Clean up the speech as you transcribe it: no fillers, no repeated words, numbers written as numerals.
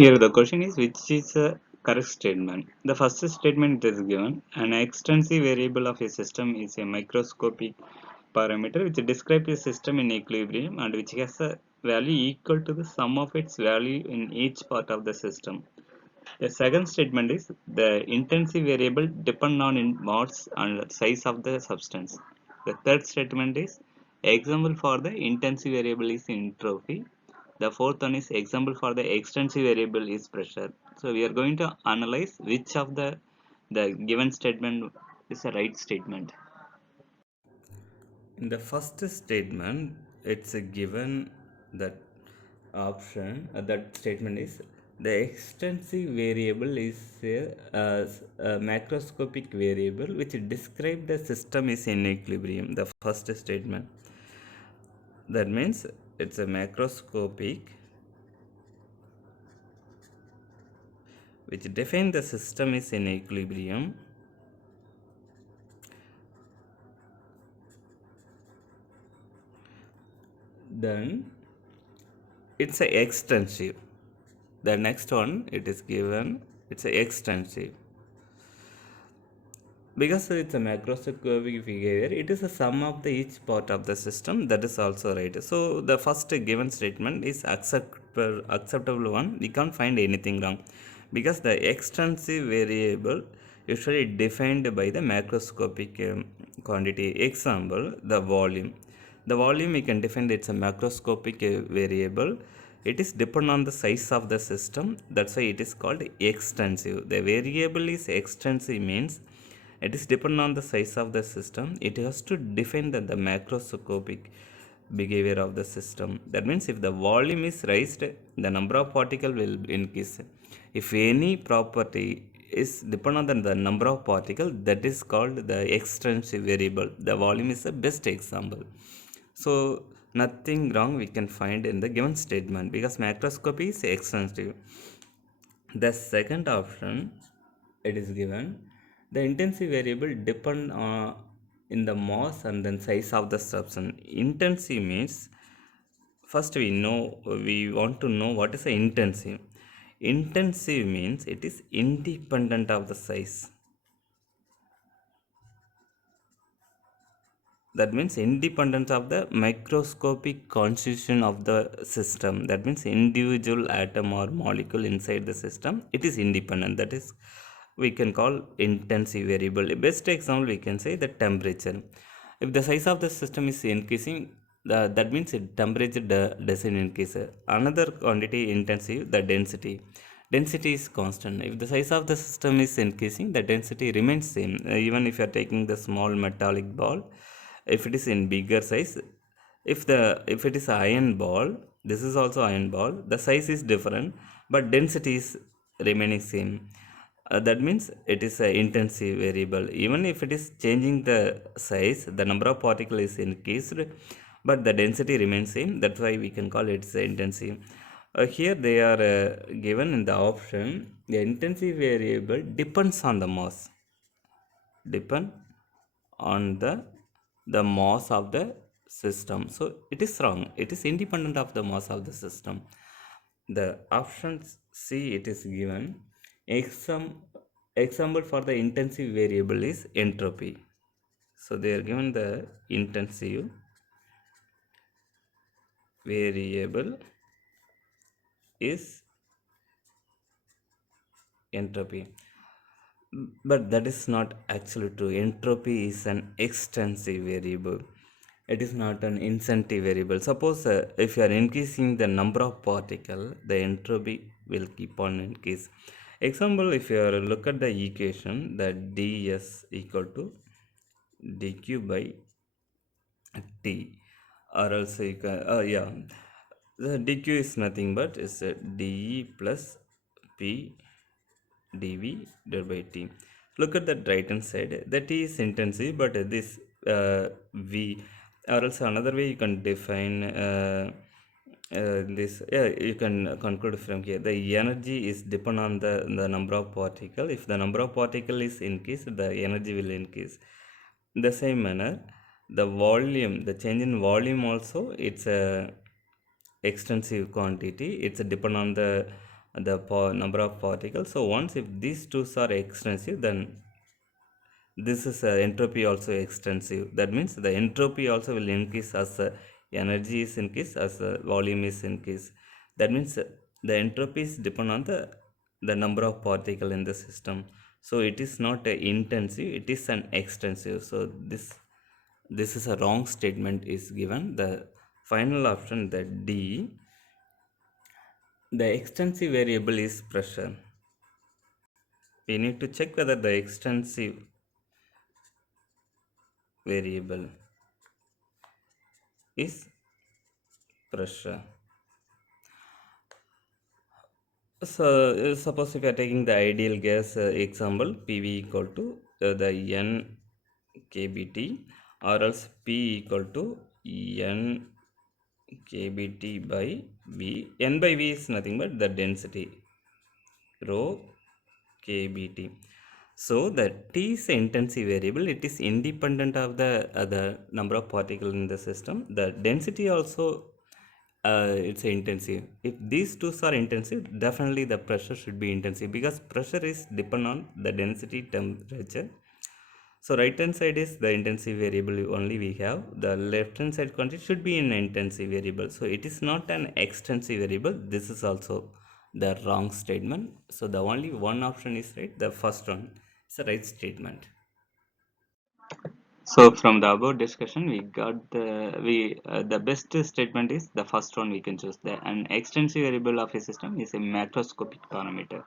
Here the question is which is a correct statement. The first statement is given an extensive variable of a system is a microscopic parameter which describes a system in equilibrium and which has a value equal to the sum of its value in each part of the system. The second statement is the intensive variable depend on in mass and size of the substance. The third statement is example for the intensive variable is entropy. The fourth one is example for the extensive variable is pressure. So we are going to analyze which of the given statement is a right statement. In the first statement, it's a given that option, that statement is the extensive variable is a macroscopic variable which describe the system is in equilibrium. The first statement. That means it's a macroscopic which define the system is in equilibrium. Then it's a extensive. The next one it is given, it's a extensive because it's a macroscopic behavior. It is a sum of the each part of the system. That is also right. So the first given statement is acceptable one. We can't find anything wrong because the extensive variable usually defined by the macroscopic quantity. Example, the volume. The volume we can define it's a macroscopic variable. It is depend on the size of the system. That's why it is called extensive. The variable is extensive means it is depend on the size of the system. It has to define the macroscopic behavior of the system. That means if the volume is raised, the number of particle will increase. If any property is dependent on the number of particle, that is called the extensive variable. The volume is the best example. So nothing wrong we can find in the given statement because macroscopy is extensive. The second option, it is given the intensive variable depend on in the mass and then size of the substance. Intensive means first we want to know what is the intensive. Intensive means it is independent of the size. That means independence of the microscopic constitution of the system. That means individual atom or molecule inside the system, it is independent. That is we can call intensive variable. Best example we can say the temperature. If the size of the system is increasing, that means temperature doesn't increase. Another quantity intensive, the density is constant. If the size of the system is increasing, the density remains same. Even if you are taking the small metallic ball, if it is in bigger size, if it is iron ball, this is also iron ball, the size is different but density is remaining same. That means it is a intensive variable. Even if it is changing the size, the number of particle is increased but the density remains same. That's why we can call it intensive. Here they are given in the option, the intensive variable depends on the mass, depend on the mass of the system. So it is wrong. It is independent of the mass of the system. The option C, it is given example for the intensive variable is entropy. So they are given the intensive variable is entropy, but that is not actually true. Entropy is an extensive variable. It is not an incentive variable. Suppose if you are increasing the number of particle, the entropy will keep on increase. Example, if you are look at the equation, that ds equal to dq by t, or else you can yeah, the dq is nothing but is de plus p dv divided by t. Look at that right hand side. The t is intensive, but this v, or else another way you can define this. Yeah, you can conclude from here. The energy is depend on the number of particle. If the number of particle is increased, the energy will increase. In the same manner, the volume, the change in volume also, it's a extensive quantity. It's depend on the the number of particles. So once if these two are extensive, then this is entropy also extensive. That means the entropy also will increase as energy is increase, as volume is increase. That means the entropies depend on the number of particle in the system. So it is not a intensive, it is an extensive. So this is a wrong statement is given. The final option, the D, the extensive variable is pressure. We need to check whether the extensive variable is pressure. So, suppose if you are taking the ideal gas example, PV equal to the N kBT, or else P equal to N kBT by V. N by V is nothing but the density, rho kBT. So the T is the intensity variable. It is independent of the number of particles in the system. The density also, it's intensive. If these two are intensive, definitely the pressure should be intensive, because pressure is depend on the density temperature. So right hand side is the intensive variable only we have. The left hand side quantity should be an intensive variable. So it is not an extensive variable. This is also the wrong statement. So the only one option is right. The first one is the right statement. So from the above discussion, we got the best statement is the first one we can choose. An extensive variable of a system is a macroscopic parameter.